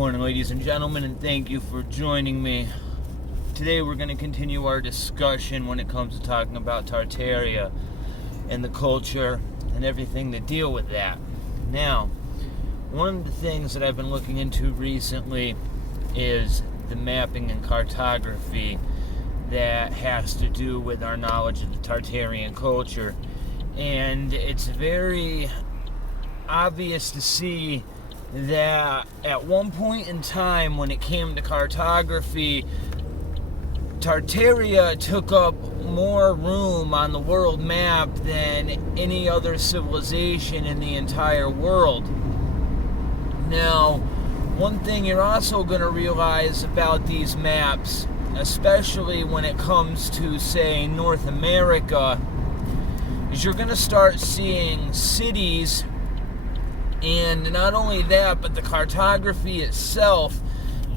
Morning, ladies and gentlemen, and thank you for joining me. Today we're going to continue our discussion when it comes to talking about Tartaria and the culture and everything that deal with that. Now, one of the things that I've been looking into recently is the mapping and cartography that has to do with our knowledge of the Tartarian culture. And it's very obvious to see that at one point in time when it came to cartography, Tartaria took up more room on the world map than any other civilization in the entire world. Now, one thing you're also going to realize about these maps, especially when it comes to, say, North America, is you're going to start seeing cities. And not only that, but the cartography itself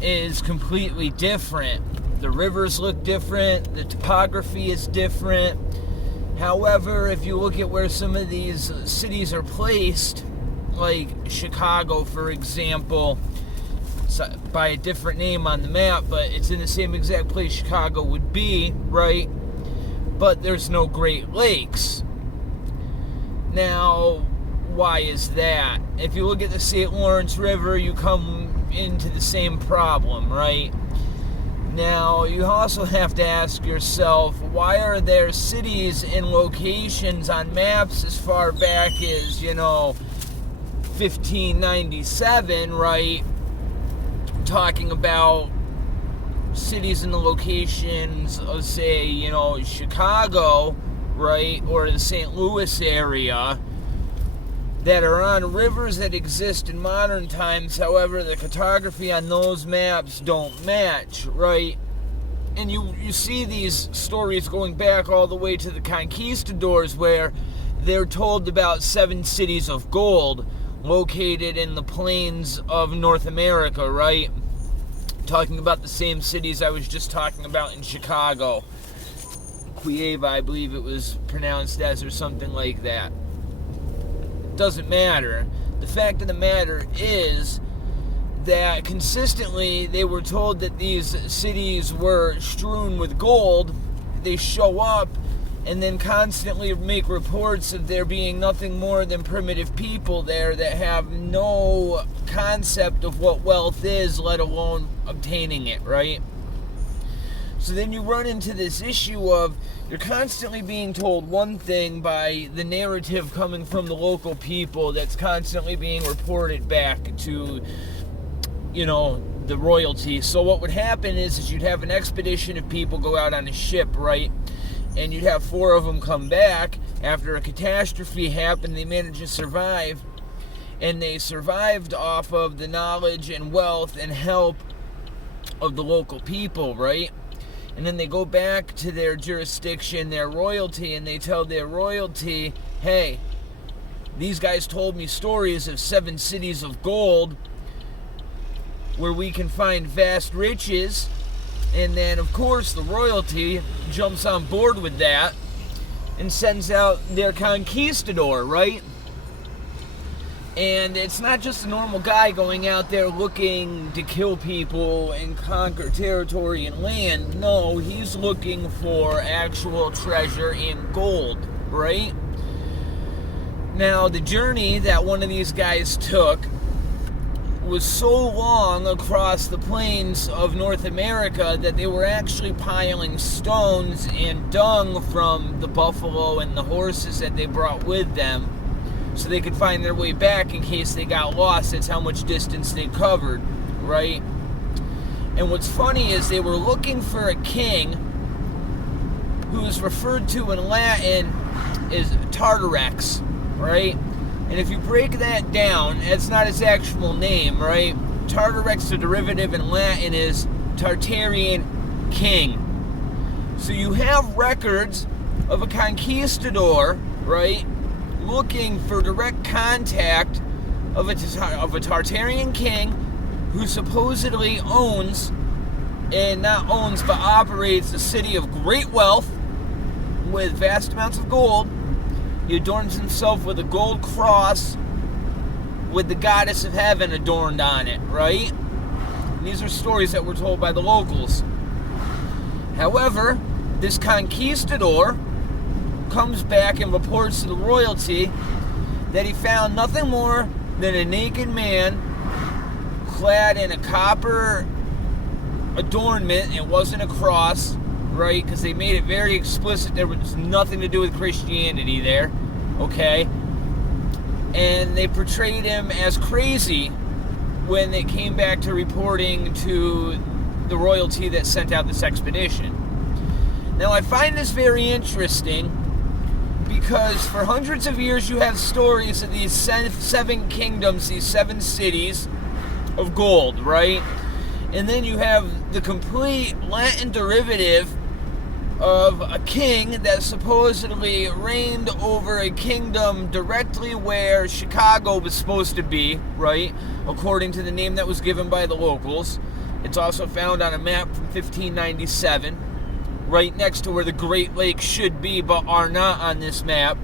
is completely different. The rivers look different, the topography is different. However, if you look at where some of these cities are placed, like Chicago, for example, it's by a different name on the map, but it's in the same exact place Chicago would be, right? But there's no Great Lakes. Now, why is that? If you look at the St. Lawrence River, you come into the same problem, right? Now, you also have to ask yourself, why are there cities and locations on maps as far back as, 1597, right? Talking about cities and the locations of, say, Chicago, right? Or the St. Louis area, that are on rivers that exist in modern times. However, the cartography on those maps don't match, right? And you see these stories going back all the way to the conquistadors, where they're told about 7 cities of gold located in the plains of North America, right? Talking about the same cities I was just talking about in Chicago. Cueva, I believe it was pronounced as, or something like that. Doesn't matter. The fact of the matter is that consistently they were told that these cities were strewn with gold. They show up and then constantly make reports of there being nothing more than primitive people there that have no concept of what wealth is, let alone obtaining it, right? So then you run into this issue of you're constantly being told one thing by the narrative coming from the local people that's constantly being reported back to, the royalty. So what would happen is you'd have an expedition of people go out on a ship, right? And you'd have 4 of them come back after a catastrophe happened. They managed to survive, and they survived off of the knowledge and wealth and help of the local people, right? And then they go back to their jurisdiction, their royalty, and they tell their royalty, hey, these guys told me stories of 7 cities of gold where we can find vast riches. And then, of course, the royalty jumps on board with that and sends out their conquistador, right? And it's not just a normal guy going out there looking to kill people and conquer territory and land. No, he's looking for actual treasure in gold, right? Now, the journey that one of these guys took was so long across the plains of North America that they were actually piling stones and dung from the buffalo and the horses that they brought with them, so they could find their way back in case they got lost. That's how much distance they covered, right? And what's funny is they were looking for a king who is referred to in Latin as Tartarex, right? And if you break that down, it's not his actual name, right? Tartarex, the derivative in Latin, is Tartarian king. So you have records of a conquistador, right, looking for direct contact of a Tartarian king who supposedly owns, and not owns, but operates a city of great wealth with vast amounts of gold. He adorns himself with a gold cross with the goddess of heaven adorned on it, right? And these are stories that were told by the locals. However, this conquistador comes back and reports to the royalty that he found nothing more than a naked man clad in a copper adornment. It wasn't a cross, right? Because they made it very explicit there was nothing to do with Christianity there, okay? And they portrayed him as crazy when they came back to reporting to the royalty that sent out this expedition. Now, I find this very interesting because for hundreds of years you have stories of these seven kingdoms, these seven cities of gold, right? And then you have the complete Latin derivative of a king that supposedly reigned over a kingdom directly where Chicago was supposed to be, right? According to the name that was given by the locals. It's also found on a map from 1597, right next to where the Great Lakes should be, but are not on this map.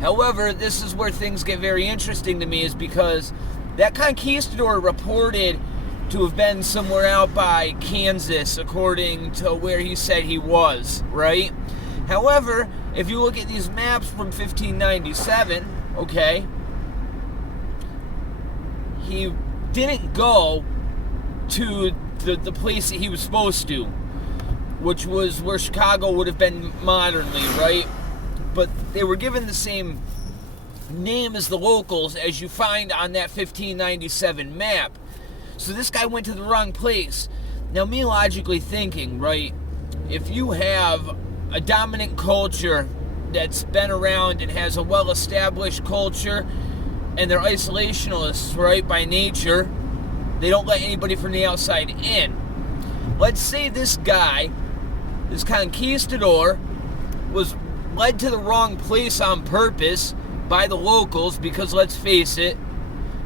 However, this is where things get very interesting to me, is because that conquistador reported to have been somewhere out by Kansas, according to where he said he was, right? However, if you look at these maps from 1597, okay, he didn't go to the place that he was supposed to, which was where Chicago would have been modernly, right? But they were given the same name as the locals as you find on that 1597 map. So this guy went to the wrong place. Now, me logically thinking, right, if you have a dominant culture that's been around and has a well-established culture, and they're isolationists, right, by nature, they don't let anybody from the outside in. Let's say this guy, this conquistador, was led to the wrong place on purpose by the locals, because let's face it,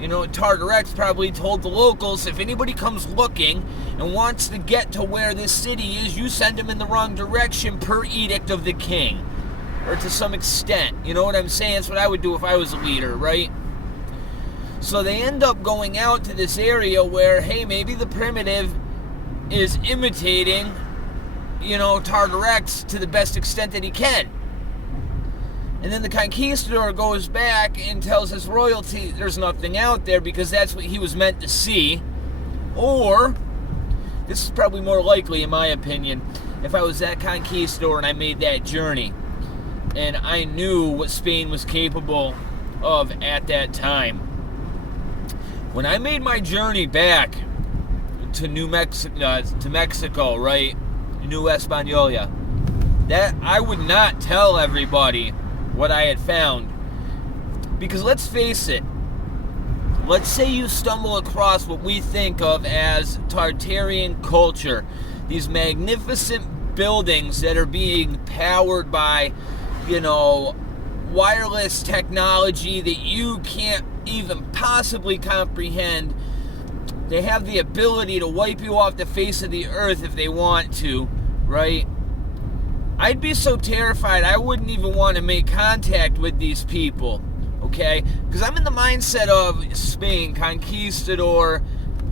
you know, Tartarian probably told the locals, if anybody comes looking and wants to get to where this city is, you send them in the wrong direction per edict of the king. Or to some extent, you know what I'm saying? That's what I would do if I was a leader, right? So they end up going out to this area where, hey, maybe the primitive is imitating, you know, Tartarian to the best extent that he can. And then the conquistador goes back and tells his royalty there's nothing out there because that's what he was meant to see. Or, this is probably more likely in my opinion, if I was that conquistador and I made that journey and I knew what Spain was capable of at that time. When I made my journey back to Mexico, right, New Española, that I would not tell everybody what I had found. Because let's face it, let's say you stumble across what we think of as Tartarian culture, these magnificent buildings that are being powered by, you know, wireless technology that you can't even possibly comprehend. They have the ability to wipe you off the face of the earth if they want to, right? I'd be so terrified I wouldn't even want to make contact with these people, okay? Because I'm in the mindset of Spain, conquistador,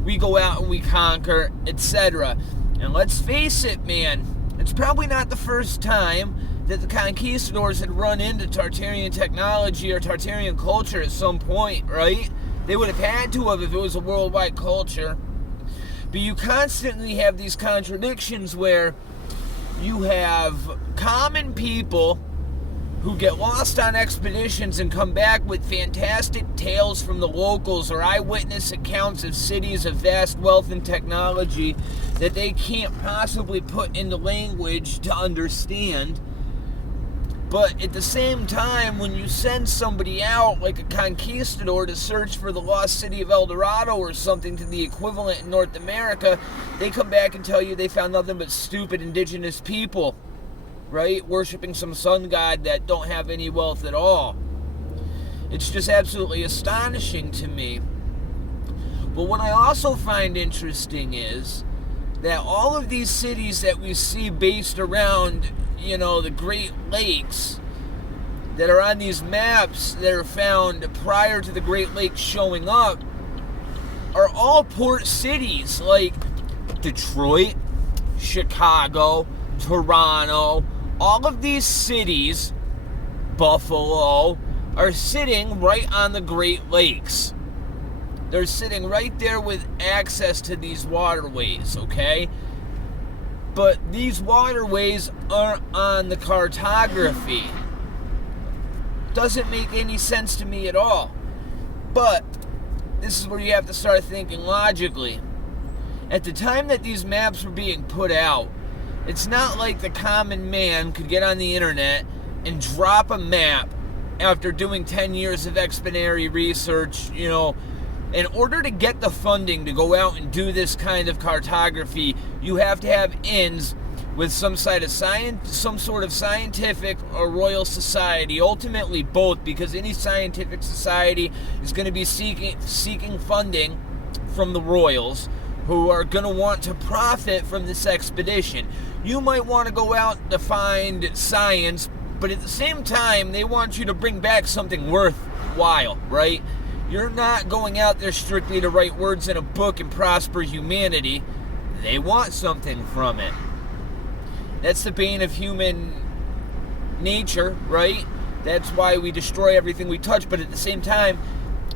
we go out and we conquer, etc. And let's face it, man, it's probably not the first time that the conquistadors had run into Tartarian technology or Tartarian culture at some point, right? They would have had to have if it was a worldwide culture. But you constantly have these contradictions where you have common people who get lost on expeditions and come back with fantastic tales from the locals or eyewitness accounts of cities of vast wealth and technology that they can't possibly put into language to understand. But at the same time, when you send somebody out like a conquistador to search for the lost city of El Dorado or something to the equivalent in North America, they come back and tell you they found nothing but stupid indigenous people, right? Worshipping some sun god that don't have any wealth at all. It's just absolutely astonishing to me. But what I also find interesting is that all of these cities that we see based around, you know, the Great Lakes that are on these maps that are found prior to the Great Lakes showing up, are all port cities like Detroit, Chicago, Toronto. All of these cities, Buffalo, are sitting right on the Great Lakes. They're sitting right there with access to these waterways, okay? But these waterways aren't on the cartography. Doesn't make any sense to me at all. But this is where you have to start thinking logically. At the time that these maps were being put out, it's not like the common man could get on the internet and drop a map after doing 10 years of expeditionary research. In order to get the funding to go out and do this kind of cartography, you have to have ins with some sort of scientific or royal society. Ultimately both, because any scientific society is going to be seeking funding from the royals, who are going to want to profit from this expedition. You might want to go out to find science, but at the same time, they want you to bring back something worthwhile, right? You're not going out there strictly to write words in a book and prosper humanity. They want something from it. That's the bane of human nature, right? That's why we destroy everything we touch, but at the same time,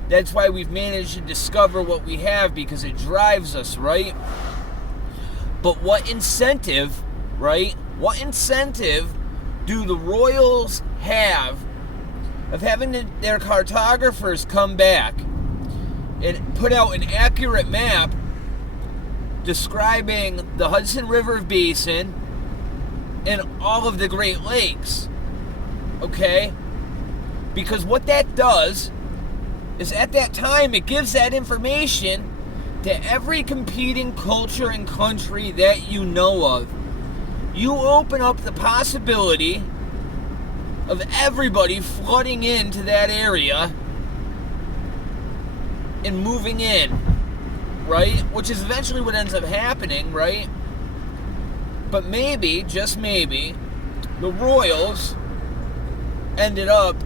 that's why we've managed to discover what we have, because it drives us, right? But what incentive, right? What incentive do the royals have of having their cartographers come back and put out an accurate map describing the Hudson River Basin and all of the Great Lakes? Okay? Because what that does is, at that time, it gives that information to every competing culture and country that you know of. You open up the possibility of everybody flooding into that area and moving in, right? Which is eventually what ends up happening, right? But maybe, just maybe, the royals ended up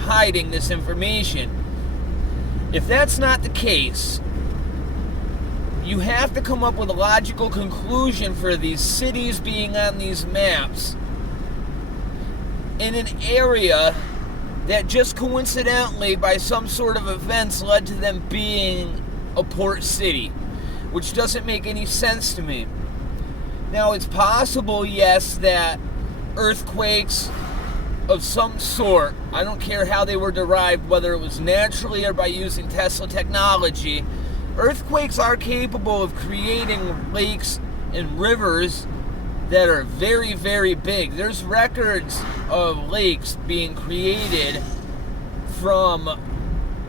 hiding this information. If that's not the case, you have to come up with a logical conclusion for these cities being on these maps in an area that just coincidentally, by some sort of events, led to them being a port city, which doesn't make any sense to me. Now, it's possible, yes, that earthquakes of some sort, I don't care how they were derived, whether it was naturally or by using Tesla technology, earthquakes are capable of creating lakes and rivers that are very, very big. There's records of lakes being created from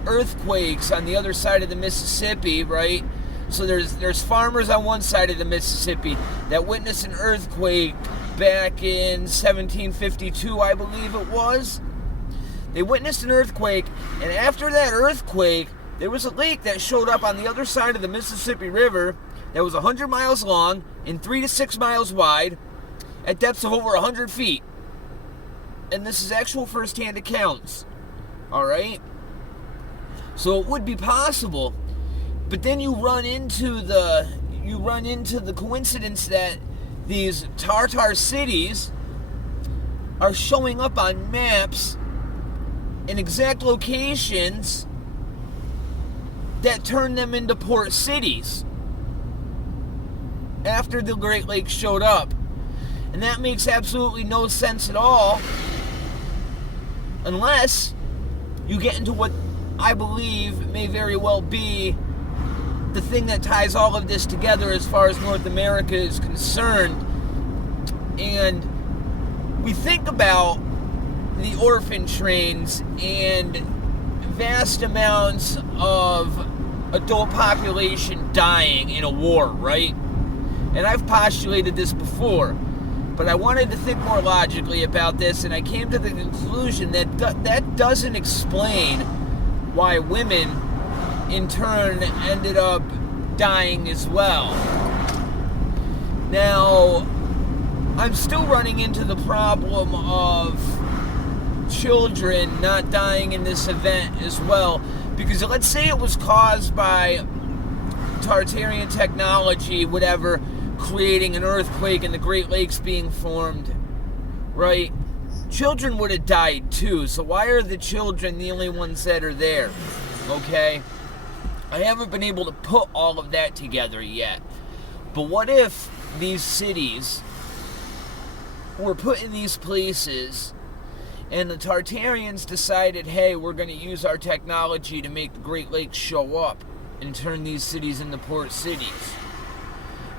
earthquakes on the other side of the Mississippi, right? So there's farmers on one side of the Mississippi that witnessed an earthquake back in 1752, I believe it was. They witnessed an earthquake, and after that earthquake, there was a lake that showed up on the other side of the Mississippi River that was 100 miles long and 3 to 6 miles wide at depths of over 100 feet. And this is actual first-hand accounts. Alright? So it would be possible. But then you run into the coincidence that these Tartar cities are showing up on maps in exact locations that turn them into port cities after the Great Lakes showed up. And that makes absolutely no sense at all, unless you get into what I believe may very well be the thing that ties all of this together as far as North America is concerned. And we think about the orphan trains and vast amounts of adult population dying in a war, right? And I've postulated this before, but I wanted to think more logically about this, and I came to the conclusion that that doesn't explain why women in turn ended up dying as well. Now, I'm still running into the problem of children not dying in this event as well, because let's say it was caused by Tartarian technology, whatever, creating an earthquake and the Great Lakes being formed, right? Children would have died too, so why are the children the only ones that are there? Okay? I haven't been able to put all of that together yet. But what if these cities were put in these places and the Tartarians decided, hey, we're going to use our technology to make the Great Lakes show up and turn these cities into port cities?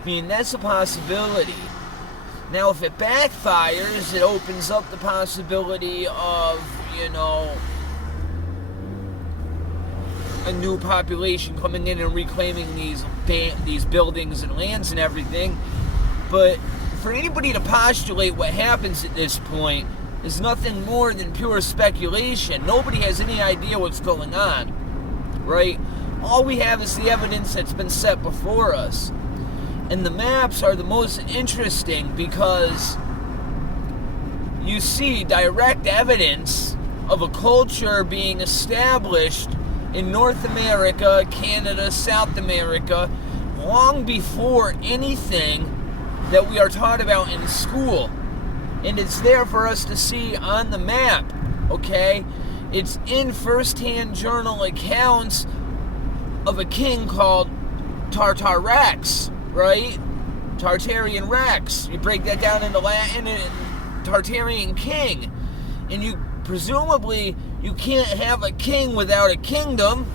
I mean, that's a possibility. Now, if it backfires, it opens up the possibility of, a new population coming in and reclaiming these buildings and lands and everything. But for anybody to postulate what happens at this point is nothing more than pure speculation. Nobody has any idea what's going on, right? All we have is the evidence that's been set before us. And the maps are the most interesting because you see direct evidence of a culture being established in North America, Canada, South America, long before anything that we are taught about in school. And it's there for us to see on the map, okay? It's in first-hand journal accounts of a king called Tartarax, right? Tartarian Rex. You break that down into Latin, and Tartarian king. And you presumably, you can't have a king without a kingdom,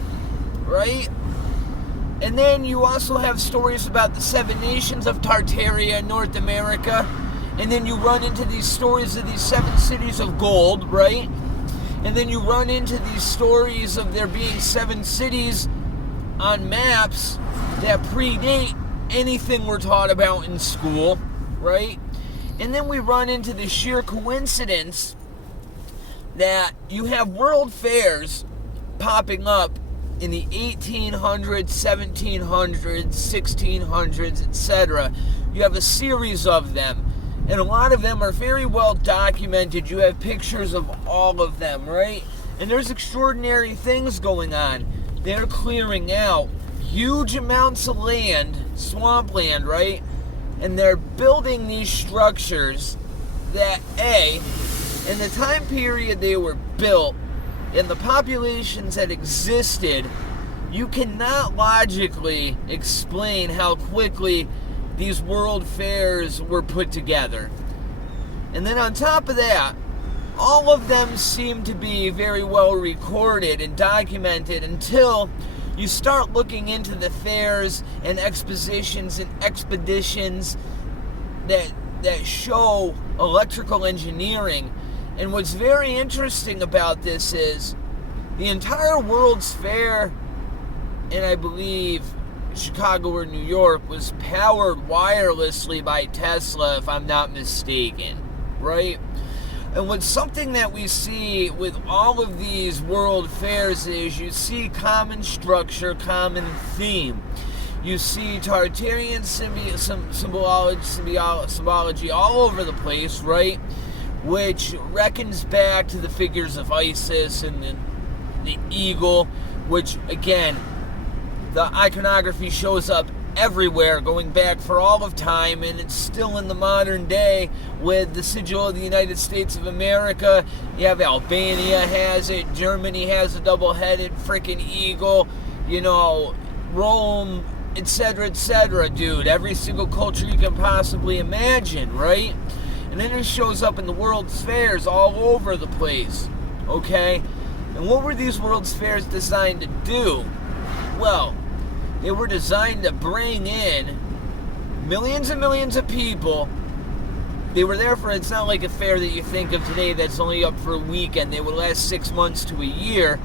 right? And then you also have stories about the 7 nations of Tartaria in North America. And then you run into these stories of these 7 cities of gold, right? And then you run into these stories of there being 7 cities on maps that predate anything we're taught about in school, right? And then we run into the sheer coincidence that you have world fairs popping up in the 1800s, 1700s, 1600s, etc. You have a series of them, and a lot of them are very well documented. You have pictures of all of them, right? And there's extraordinary things going on. They're clearing out huge amounts of land, swampland, right? And they're building these structures that, in the time period they were built, and the populations that existed, you cannot logically explain how quickly these world fairs were put together. And then on top of that, all of them seem to be very well recorded and documented until you start looking into the fairs and expositions and expeditions that show electrical engineering. And what's very interesting about this is the entire World's Fair, and I believe Chicago or New York, was powered wirelessly by Tesla, if I'm not mistaken, right? And what's something that we see with all of these world fairs is you see common structure, common theme. You see Tartarian symbology all over the place, right? Which reckons back to the figures of Isis and the eagle, which, again, the iconography shows up everywhere, going back for all of time, and it's still in the modern day with the sigil of the United States of America. You have Albania has it, Germany has a double-headed freaking eagle, Rome, etc., dude. Every single culture you can possibly imagine, right? And then it shows up in the World's Fairs all over the place, okay? And what were these World's Fairs designed to do? Well, they were designed to bring in millions and millions of people. They were there for, it's not like a fair that you think of today that's only up for a weekend. They would last 6 months to a year,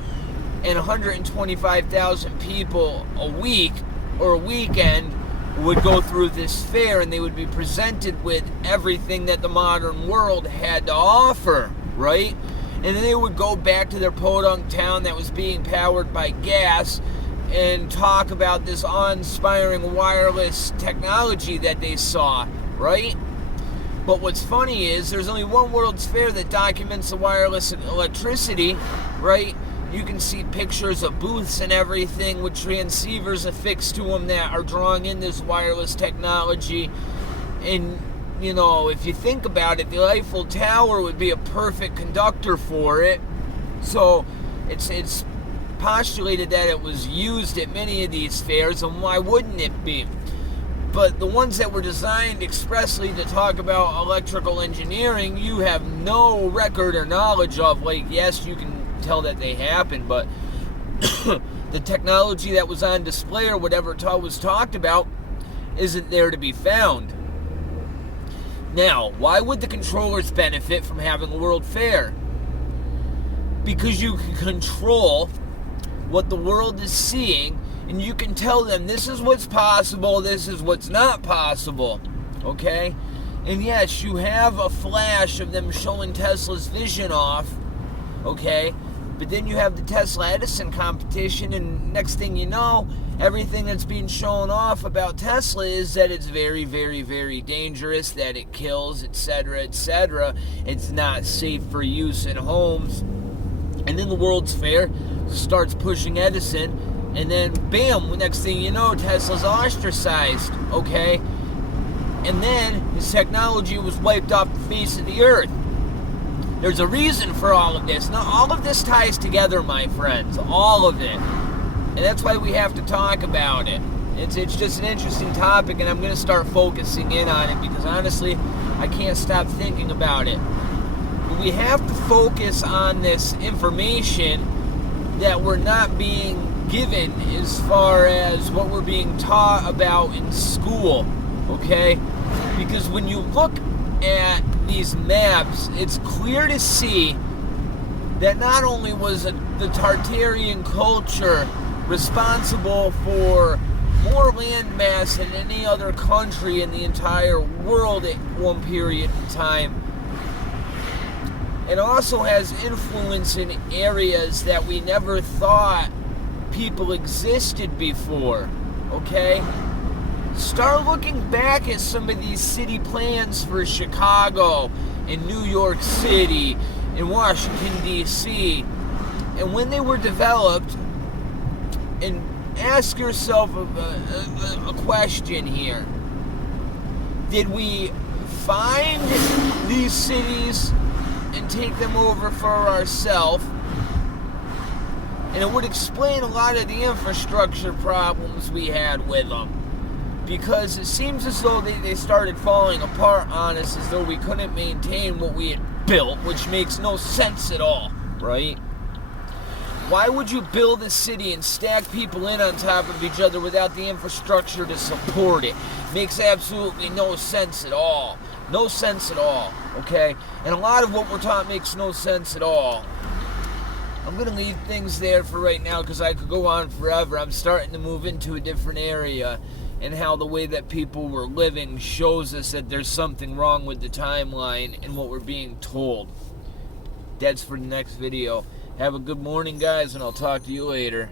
and 125,000 people a week or a weekend would go through this fair, and they would be presented with everything that the modern world had to offer, right? And then they would go back to their podunk town that was being powered by gas and talk about this awe-inspiring wireless technology that they saw, right? But what's funny is there's only one World's Fair that documents the wireless electricity, right? you can see pictures of booths and everything with transceivers affixed to them that are drawing in this wireless technology. And, you know, if you think about it, the Eiffel Tower would be a perfect conductor for it. So it's postulated that it was used at many of these fairs, and why wouldn't it be? But the ones that were designed expressly to talk about electrical engineering, you have no record or knowledge of. Like, yes, you can tell that they happened, but the technology that was on display or whatever was talked about isn't there to be found. Now, why would the controllers benefit from having a world fair? Because you can control what the world is seeing, and you can tell them this is what's possible, this is what's not possible, okay? And yes, you have a flash of them showing Tesla's vision off, okay? But then you have the Tesla-Edison competition, and next thing you know, everything that's being shown off about Tesla is that it's very, very, very dangerous, that it kills, etc., etc. It's not safe for use in homes. And then the World's Fair starts pushing Edison, and then bam, next thing you know, Tesla's ostracized, okay? And then his technology was wiped off the face of the earth. There's a reason for all of this. Now, all of this ties together, my friends. All of it. And that's why we have to talk about it. It's just an interesting topic, and I'm going to start focusing in on it because, honestly, I can't stop thinking about it. But we have to focus on this information that we're not being given as far as what we're being taught about in school, okay? Because when you look at these maps, it's clear to see that not only was the Tartarian culture responsible for more land mass than any other country in the entire world at one period in time, it also has influence in areas that we never thought people existed before, okay? Start looking back at some of these city plans for Chicago and New York City and Washington, D.C., and when they were developed, and ask yourself a question here. Did we find these cities and take them over for ourselves? And it would explain a lot of the infrastructure problems we had with them. Because it seems as though they started falling apart on us, as though we couldn't maintain what we had built, which makes no sense at all, right? Why would you build a city and stack people in on top of each other without the infrastructure to support it? Makes absolutely no sense at all. No sense at all, okay? And a lot of what we're taught makes no sense at all. I'm going to leave things there for right now because I could go on forever. I'm starting to move into a different area, and how the way that people were living shows us that there's something wrong with the timeline and what we're being told. That's for the next video. Have a good morning, guys, and I'll talk to you later.